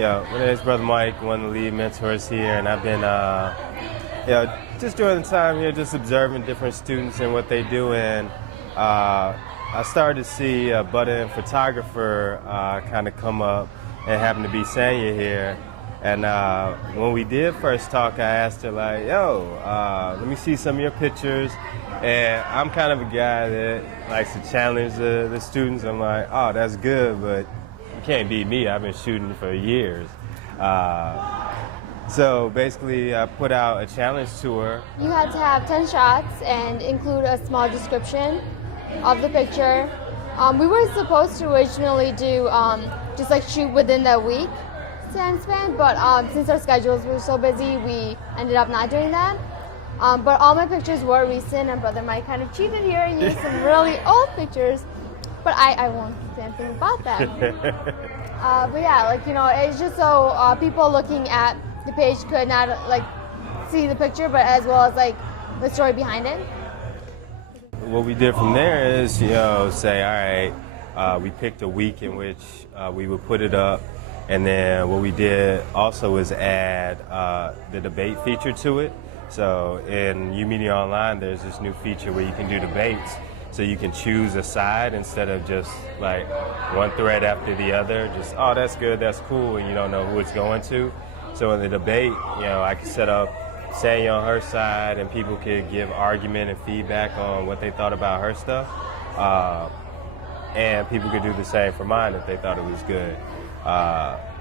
My name is Brother Mike, one of the lead mentors here, and I've been, just during the time here, just observing different students and what they do, and I started to see a budding photographer kind of come up, and happened to be Sannya here. And when we did first talk, I asked her, like, let me see some of your pictures. And I'm kind of a guy that likes to challenge the students. I'm like, oh, that's good, but you can't beat me. I've been shooting for years. So basically, I put out a challenge to her. You had to have 10 shots and include a small description of the picture. We were supposed to originally do just like shoot within the week time span, but since our schedules were so busy, we ended up not doing that. But all my pictures were recent, and Brother Mike kind of cheated here and used some really old pictures, but I won't say anything about that. But yeah, it's just so people looking at the page could not see the picture, but as well as the story behind it. What we did from there is, say, all right, we picked a week in which we would put it up. And then what we did also is add the debate feature to it. So in YOUmedia Online, there's this new feature where you can do debates. So you can choose a side instead of just like one thread after the other. Just, oh, that's good, that's cool, and you don't know who it's going to. So in the debate, I could set up Sannya on her side, and people could give argument and feedback on what they thought about her stuff. And people could do the same for mine if they thought it was good.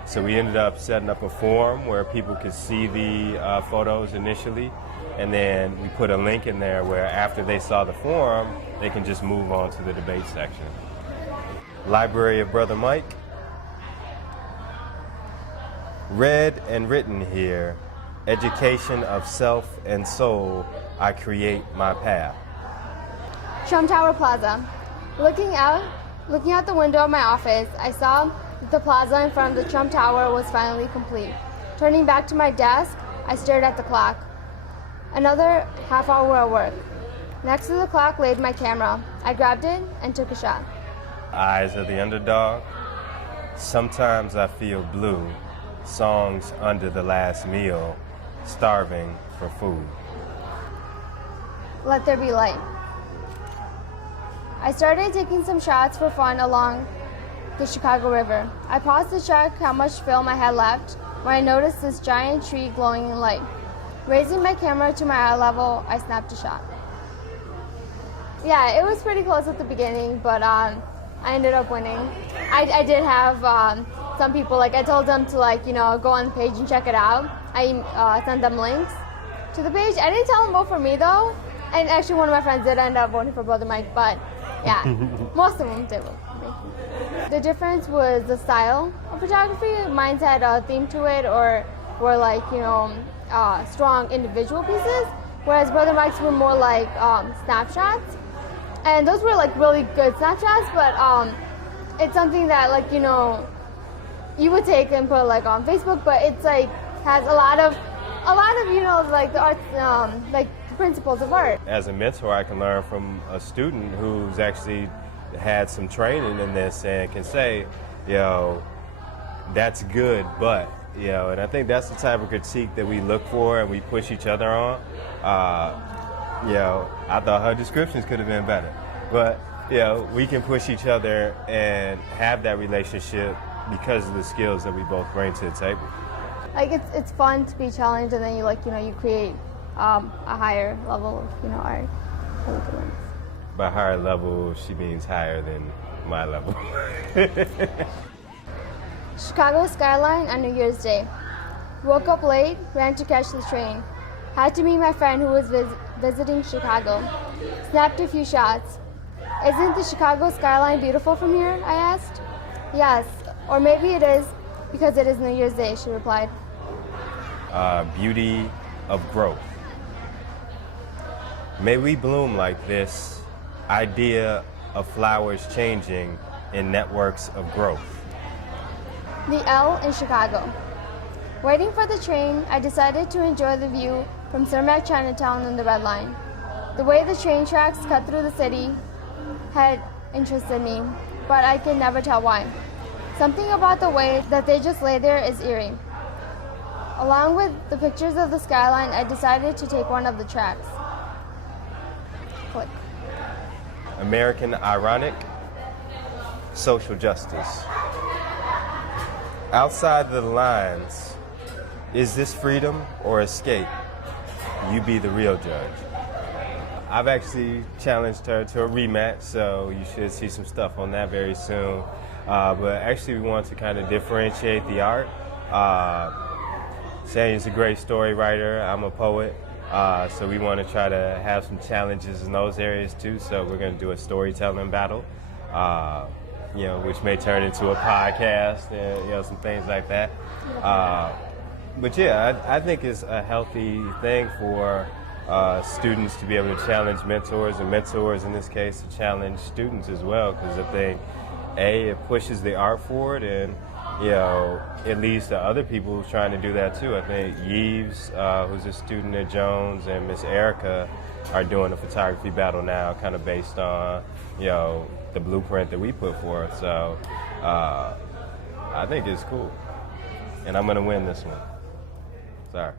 So we ended up setting up a forum where people could see the photos initially, and then we put a link in there where after they saw the forum, they can just move on to the debate section. Library of Brother Mike. Read and written here, education of self and soul, I create my path. Trump Tower Plaza. Looking out the window of my office, I saw the plaza in front of the Trump Tower was finally complete. Turning back to my desk, I stared at the clock. Another half hour of work. Next to the clock laid my camera. I grabbed it and took a shot. Eyes of the underdog. Sometimes I feel blue. Songs under the last meal. Starving for food. Let there be light. I started taking some shots for fun along the Chicago River. I paused to check how much film I had left when I noticed this giant tree glowing in light. Raising my camera to my eye level, I snapped a shot. Yeah, it was pretty close at the beginning, but I ended up winning. I did have some people, I told them to go on the page and check it out. I sent them links to the page. I didn't tell them vote for me though, and actually one of my friends did end up voting for Brother Mike, but yeah, most of them did vote for me. The difference was the style of photography. Mine had a theme to it, or were strong individual pieces, whereas Brother Mike's were more like snapshots. And those were really good snapshots, but it's something that you would take and put on Facebook, but it's has a lot of the arts the principles of art. As a mentor, I can learn from a student who's actually had some training in this and can say, that's good, but, and I think that's the type of critique that we look for and we push each other on. I thought her descriptions could have been better, but, we can push each other and have that relationship because of the skills that we both bring to the table. It's fun to be challenged, and then you create a higher level of art. By higher level, she means higher than my level. Chicago skyline on New Year's Day. Woke up late, ran to catch the train. Had to meet my friend who was visiting Chicago. Snapped a few shots. Isn't the Chicago skyline beautiful from here? I asked. Yes, or maybe it is because it is New Year's Day, she replied. Beauty of growth. May we bloom like this, idea of flowers changing in networks of growth. The L in Chicago. Waiting for the train, I decided to enjoy the view from Sannya Chinatown on the Red Line. The way the train tracks cut through the city had interested me, but I could never tell why. Something about the way that they just lay there is eerie. Along with the pictures of the skyline, I decided to take one of the tracks. Click. American ironic, social justice. Outside the lines, is this freedom or escape? You be the real judge. I've actually challenged her to a rematch, so you should see some stuff on that very soon. But actually we want to kind of differentiate the art. Sannya's a great story writer. I'm a poet. So we want to try to have some challenges in those areas too. So we're going to do a storytelling battle, which may turn into a podcast and some things like that. But yeah, I think it's a healthy thing for students to be able to challenge mentors, and mentors in this case to challenge students as well, because I think it pushes the art forward, and it leads to other people trying to do that too. I think Yves, who's a student at Jones, and Miss Erica are doing a photography battle now, kind of based on the blueprint that we put forth. So I think it's cool, and I'm gonna win this one. Sorry.